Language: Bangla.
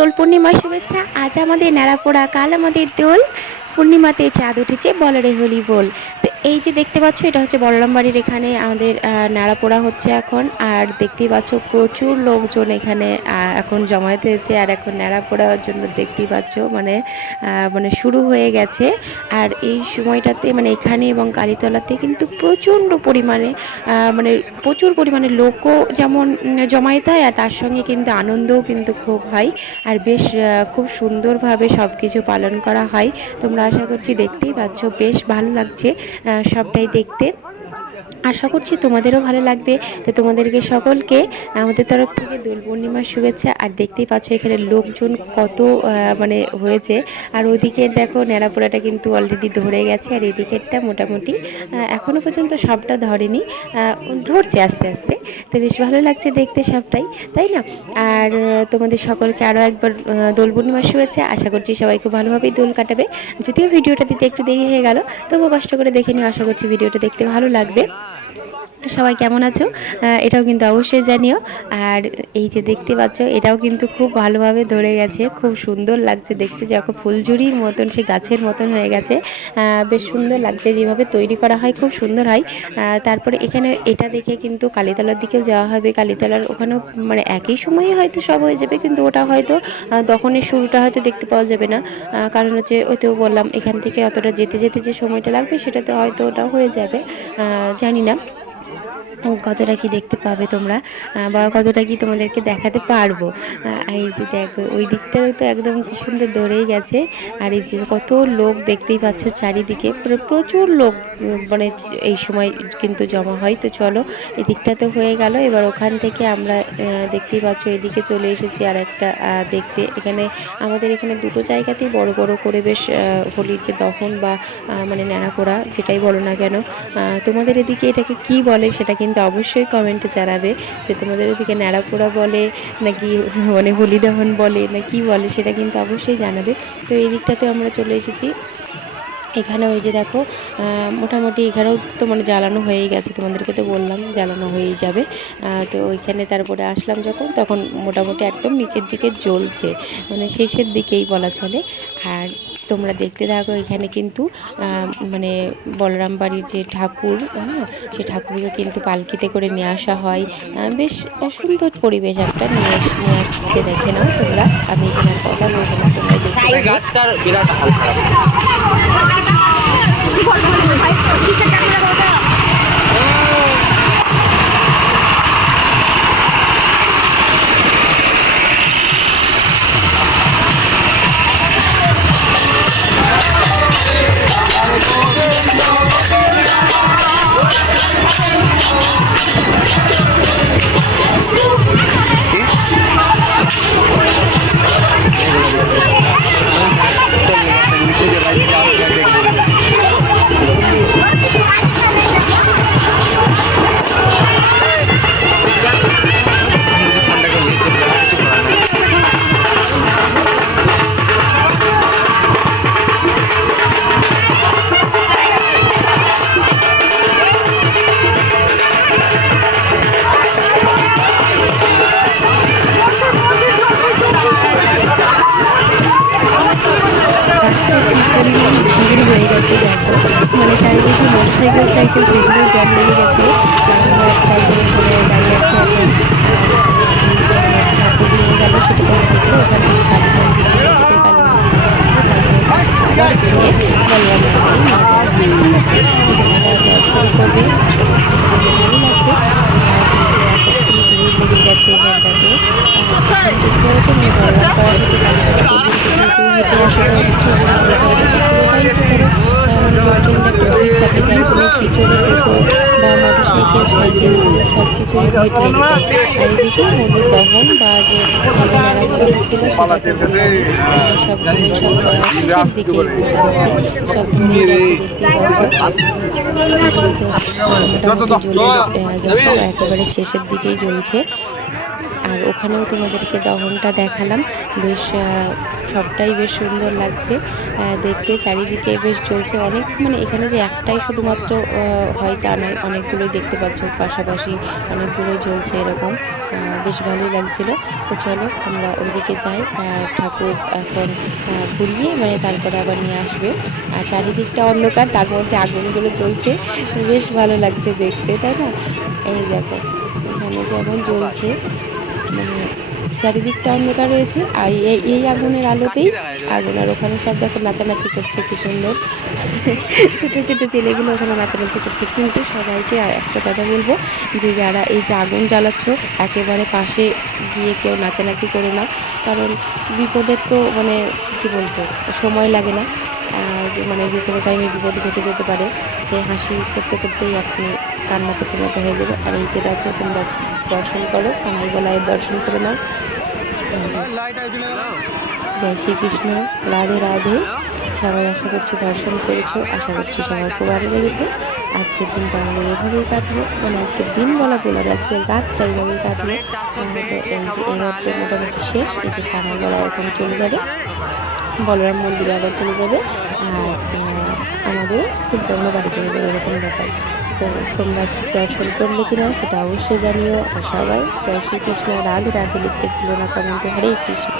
দোল পূর্ণিমার শুভেচ্ছা। আজ আমাদের ন্যাড়াপোড়া, কাল আমাদের দোল পূর্ণিমাতে চাঁদ উঠেছে, বল রে হোলি বল। তো এই যে দেখতে পাচ্ছ, এটা হচ্ছে বলরাম বাড়ির এখানে আমাদের ন্যাড়াপোড়া হচ্ছে এখন। আর দেখতেই পাচ্ছ প্রচুর লোকজন এখানে এখন জমায়েত হয়েছে। আর এখন ন্যাড়াপোড়ার জন্য দেখতেই পাচ্ছ মানে শুরু হয়ে গেছে। আর এই সময়টাতে মানে এখানে এবং কালীতলাতে কিন্তু প্রচণ্ড পরিমাণে মানে প্রচুর পরিমাণে লোকও যেমন জমায়েত হয়, আর তার সঙ্গে কিন্তু আনন্দও কিন্তু খুব হয়। আর বেশ খুব সুন্দরভাবে সব কিছু পালন করা হয়। তোমরা আশা করছি দেখতেই পাচ্ছ, বেশ ভালো লাগছে সবটাই দেখতে। আশা করছি তোমাদেরও ভালো লাগবে। তো তোমাদেরকে সকলকে আমাদের তরফ থেকে দোল পূর্ণিমার শুভেচ্ছা। আর দেখতেই পাচ্ছ এখানে লোকজন কত মানে হয়েছে। আর ওদিকের দেখো ন্যাড়াপোড়াটা কিন্তু অলরেডি ধরে গেছে, আর এদিকেরটা মোটামুটি এখনও পর্যন্ত সবটা ধরেনি, ধরছে আস্তে আস্তে। তো বেশ ভালো লাগছে দেখতে সবটাই, তাই না? আর তোমাদের সকলকে আরও একবার দোল পূর্ণিমার শুভেচ্ছা। আশা করছি সবাই খুব ভালোভাবেই দোল কাটাবে। যদিও ভিডিওটা দিতে একটু দেরি হয়ে গেল, তবুও কষ্ট করে দেখে নিও। আশা করছি ভিডিওটা দেখতে ভালো লাগবে। সবাই কেমন আছো এটাও কিন্তু অবশ্যই জানিও। আর এই যে দেখতে পাচ্ছ, এটাও কিন্তু খুব ভালোভাবে ধরে গেছে, খুব সুন্দর লাগছে দেখতে, যখন ফুলঝুরির মতন সে গাছের মতন হয়ে গেছে। বেশ সুন্দর লাগছে, যেভাবে তৈরি করা হয় খুব সুন্দর হয়। তারপরে এখানে এটা দেখে কিন্তু কালীতলার দিকেও যাওয়া হবে। কালীতলার ওখানেও মানে একই সময়ে হয়তো সব হয়ে যাবে, কিন্তু ওটা হয়তো তখনের শুরুটা হয়তো দেখতে পাওয়া যাবে না। কারণ হচ্ছে ওইতেও বললাম, এখান থেকে অতটা যেতে যেতে যে সময়টা লাগবে সেটাতে হয়তো ওটাও হয়ে যাবে, জানি না কতটা কি দেখতে পাবে তোমরা, বা কতটা কি তোমাদেরকে দেখাতে পারবো। এই যে দেখো ওই দিকটাও তো একদম কি সুন্দর ধরেই গেছে। আর এই যে কত লোক দেখতেই পাচ্ছ চারিদিকে, প্রচুর লোক মানে এই সময় কিন্তু জমা হয়। তো চলো, এদিকটা তো হয়ে গেল। এবার ওখান থেকে আমরা দেখতেই পাচ্ছ এদিকে চলে এসেছি আর একটা দেখতে। এখানে আমাদের এখানে দুটো জায়গাতেই বড় বড় করে বেশ হোলির যে দহন বা মানে ন্যাড়াপোড়া যেটাই বলো না কেন, তোমাদের এদিকে এটাকে কি বলে সেটা কিন্তু অবশ্যই কমেন্টে জানাবে, যে তোমাদের এদিকে ন্যাড়াপোড়া বলে নাকি মানে হোলি দহন বলে না কি বলে, সেটা কিন্তু অবশ্যই জানাবে। তো এই দিকটাতে আমরা চলে এসেছি। এখানে ওই যে দেখো মোটামুটি এখানেও তো মানে জ্বালানো হয়েই গেছে, তোমাদেরকে তো বললাম জ্বালানো হয়েই যাবে। তো ওইখানে তারপরে আসলাম যখন, তখন মোটামুটি একদম নিচের দিকে জ্বলছে, মানে শেষের দিকেই বলা চলে। আর তোমরা দেখতে থাকো। এখানে কিন্তু মানে বলরাম বাড়ির যে ঠাকুর, হ্যাঁ, সেই ঠাকুরকে কিন্তু পালকিতে করে নিয়ে আসা হয়। বেশ সুন্দর পরিবেশ একটা নিয়ে আসছে, দেখে নাও তোমরা। আমি এখানে আর কথা বলবো না, তোমরাই দেখতে থাকো। রাস্তায় কী পরিমাণ ভিড় হয়ে গেছে দেখো, মানে চারিদিকে মোটরসাইকেল সাইকেল সেগুলোও জ্যাম লেগে গেছে। আর আমরা এক সাইডে মানে দাঁড়িয়ে আছি এখন। আর এই যে মানে ঠাকুর নিয়ে গেল সেটা তোমরা দেখলে। ওখান থেকে কালী মন্দির নিয়ে যাবে, কালী মন্দিরে নিয়ে গিয়ে তারপরে ওখান থেকে আবার বেরিয়ে বলরাম মন্দিরে নিয়ে যাবে, ঠিক আছে? তো তোমরা দর্শন করবে, আশা করছি তোমাদের ভালো লাগবে। আর এই যে দেখো কী ভিড় লেগে গেছে এখানটাতে। এখান থেকে বলতে মানে বলরাম পাড়া থেকে কালীতলা পর্যন্ত যেহেতু হেঁটে আসা যাচ্ছে, সেই জন্য ওই জায়গাটা পুরোটাই তো ধরো মানে লোকজনের একটা ভিড় থাকে, যার জন্য পিছনে টোটো বা মোটরসাইকেল সাইকেল এগুলো সব কিছুরই ভিড় লেগে যায়। আর এদিকে হোলির দহন বা যে ন্যাড়াপোড়া হচ্ছিলো সেটা তো বললামই, সবগুলোই সব শেষের দিকে মোটামুটি সব ধরেই গেছে, দেখতেই পাচ্ছ। এগুলো তো মোটামুটি জ্বলে গেছে বা একেবারে শেষের দিকেই জ্বলছে। আর ওখানেও তোমাদেরকে দহনটা দেখালাম। বেশ সবটাই বেশ সুন্দর লাগছে দেখতে, চারিদিকে বেশ চলছে অনেক, মানে এখানে যে একটাই শুধুমাত্র হয় তা নয়, অনেকগুলোই দেখতে পাচ্ছ পাশাপাশি অনেকগুলোই জ্বলছে এরকম, বেশ ভালোই লাগছিলো। তো চলো আমরা ওইদিকে যাই, ঠাকুর এখন ঘুরিয়ে মানে তারপরে আবার নিয়ে আসবে। আর চারিদিকটা অন্ধকার, তার মধ্যে আগুনগুলো জ্বলছে, বেশ ভালো লাগছে দেখতে, তাই না? এই দেখো এখানে যেমন জ্বলছে, মানে চারিদিকটা অন্ধকার রয়েছে, আর এই আগুনের আলোতেই আগুন। আর ওখানে সব দেখো নাচানাচি করছে কি সুন্দর। ছোট ছোট ছেলেগুলো ওখানে নাচানাচি করছে। কিন্তু সবাইকে একটা কথা বলবো, যে যারা এই যে আগুন জ্বালাচ্ছ একেবারে পাশে গিয়ে কেউ নাচানাচি করো না, কারণ বিপদের তো মানে কি বলবো সময় লাগে না, মানে যে কোনো টাইমে বিপদ ঘটে যেতে পারে। সেই হাসি করতে করতেই আপনি কান্নাতে পরিণত হয়ে যাবে। আর এই যে দেখো তোমরা দর্শন করো, কানাই বলায়ের দর্শন করে নাও। এই যে জয় শ্রীকৃষ্ণ, রাধে রাধে। সবাই আশা করছি দর্শন করেছো, আশা করছি সবার খুব ভালো লেগেছে। আজকের দিনটা আমাদের এভাবেই কাটলো, মানে আজকের দিন বলা বলে আজকের রাতটা এইভাবেই কাটলো। তো এই যে এবার তো মোটামুটি শেষ, এই যে কানাই বলা এখন চলে যাবে, বলরাম মন্দিরে আবার চলে যাবে, আর আমাদেরও কিন্তু আমরা বাড়ি চলে যাবে, এরকম ব্যাপার। তো তোমরা দর্শন করলে কিনা সেটা অবশ্যই জানিও। আর সবাই জয় শ্রীকৃষ্ণ, রাধে রাধে লিখতে ভুলো না কমেন্টে। হরে কৃষ্ণ।